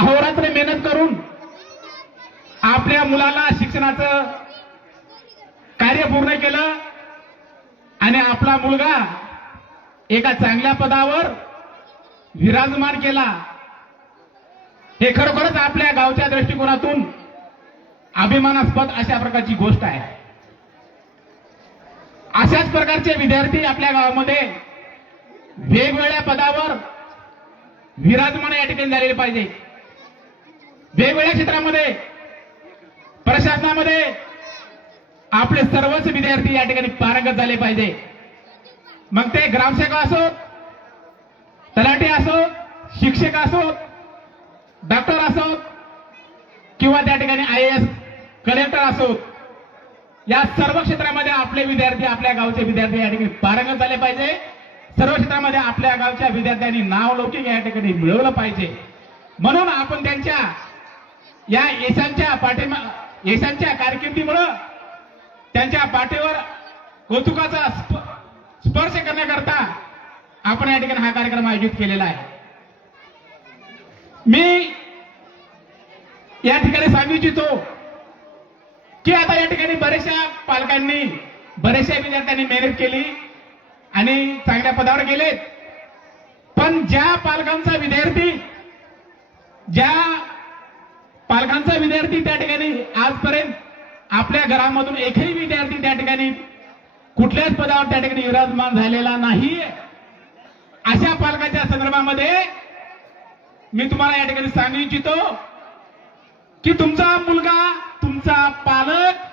अहोरात्र मेहनत करून आपल्या मुलाला शिक्षणाचं कार्य पूर्ण केलं आणि आपला मुलगा एका चांगल्या पदावर विराजमान केला। हे खरोखरच आपल्या गावच्या दृष्टिकोनातून अभिमानास्पद अशा प्रकारची गोष्ट आहे। अशाच प्रकारचे विद्यार्थी आपल्या गावामध्ये वेगवेगळ्या पदावर विराजमान या ठिकाणी झालेले पाहिजे। वेगवेगळ्या क्षेत्रामध्ये प्रशासनामध्ये आपले सर्वच विद्यार्थी या ठिकाणी पारंगत झाले पाहिजे। मग ते ग्रामसेवक असो, तलाठी असो, शिक्षक असो, डॉक्टर असो किंवा त्या ठिकाणी IAS कलेक्टर असो, या सर्व क्षेत्रामध्ये आपले विद्यार्थी, आपल्या गावचे विद्यार्थी या ठिकाणी पारंगत झाले पाहिजे। सर्व क्षेत्रामध्ये आपल्या गावच्या विद्यार्थ्यांनी नावलौकिक या ठिकाणी मिळवलं पाहिजे। म्हणून आपण त्यांच्या या यशांच्या कारकिर्दीमुळे त्यांच्या पाठीवर कौतुकाचा स्पर्श करण्याकरता आपण या ठिकाणी हा कार्यक्रम आयोजित केलेला आहे। मी या ठिकाणी सांगू इच्छितो की आता या ठिकाणी बरेचशा पालकांनी, बरेचशा विद्यार्थ्यांनी मेहनत केली आणि चांगल्या पदावर गेलेत, पण ज्या पालकांचा विद्यार्थी त्या ठिकाणी आजपर्यंत आपल्या घरामधून एकही विद्यार्थी त्या ठिकाणी कुठल्याच पदावर त्या ठिकाणी विराजमान झालेला नाही, अशा पालकांच्या संदर्भामध्ये मी तुम्हाला या ठिकाणी सांगू इच्छितो की तुमचा मुलगा, तुमचा पालक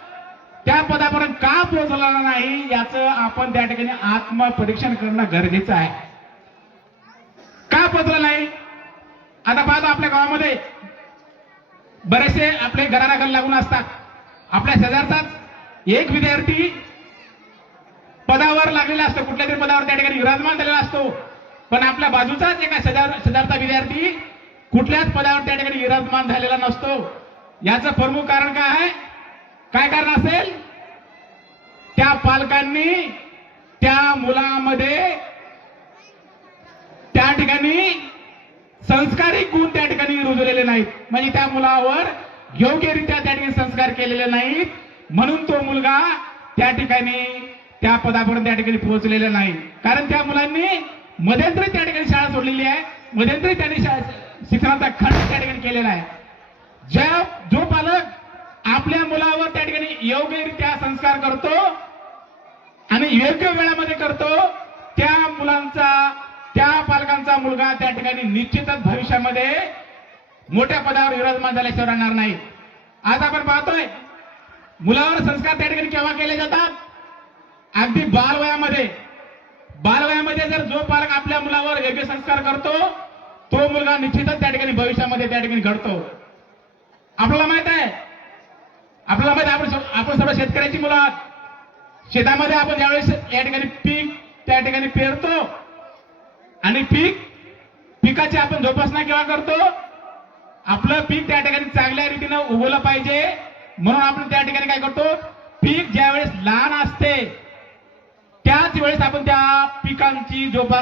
त्या पदापर्यंत का पोहोचला नाही याचं आपण त्या ठिकाणी आत्मपरीक्षण करणं गरजेचं आहे। का पोहोचला नाही? आता पाहतो आपल्या गावामध्ये बरेचसे आपले घराला घर लागून असतात। आपल्या शेजारचाच एक विद्यार्थी पदावर लागलेला असतो, कुठल्या तरी पदावर त्या ठिकाणी विराजमान झालेला असतो, पण आपल्या बाजूचाच एका शेजारचा विद्यार्थी कुठल्याच पदावर त्या ठिकाणी विराजमान झालेला नसतो। याचं प्रमुख कारण काय आहे? काय कारण असेल? त्या पालकांनी त्या मुलामध्ये त्या ठिकाणी संस्कारी गुण त्या ठिकाणी रुजवलेले नाहीत, म्हणजे त्या मुलावर योग्यरित्या त्या ठिकाणी संस्कार केलेले नाहीत, म्हणून तो मुलगा त्या ठिकाणी त्या पदापर्यंत त्या ठिकाणी पोहोचलेला नाही। कारण त्या मुलांनी मध्यंतरी त्या ठिकाणी शाळा सोडलेली आहे, मध्यंतरी त्यांनी शिक्षणाचा खंड त्या ठिकाणी केलेला आहे। जो पालक आपल्या मुलावर त्या ठिकाणी योग्यरित्या संस्कार करतो आणि योग्य वेळामध्ये करतो, त्या पालकांचा मुलगा त्या ठिकाणी निश्चितच भविष्यामध्ये मोठ्या पदावर विराजमान झाल्याशिवाय राहणार नाही। आज आपण पाहतोय मुलावर संस्कार त्या ठिकाणी केव्हा केले जातात? अगदी बालवयामध्ये जर जो पालक आपल्या मुलावर योग्य संस्कार करतो, तो मुलगा निश्चितच त्या ठिकाणी भविष्यामध्ये त्या ठिकाणी घडतो। आपल्याला माहित आहे आपण सर्व शेतकऱ्याची मुलं आहात। शेतामध्ये आपण ज्यावेळेस या ठिकाणी पीक त्या ठिकाणी पेरतो आणि पिकाची आपण जोपासना केव्हा करतो? आपलं पीक त्या ठिकाणी चांगल्या रीतीनं उगवलं पाहिजे म्हणून आपण त्या ठिकाणी काय करतो? पीक ज्यावेळेस लहान असते त्याच वेळेस आपण त्या पिकांची जोपासना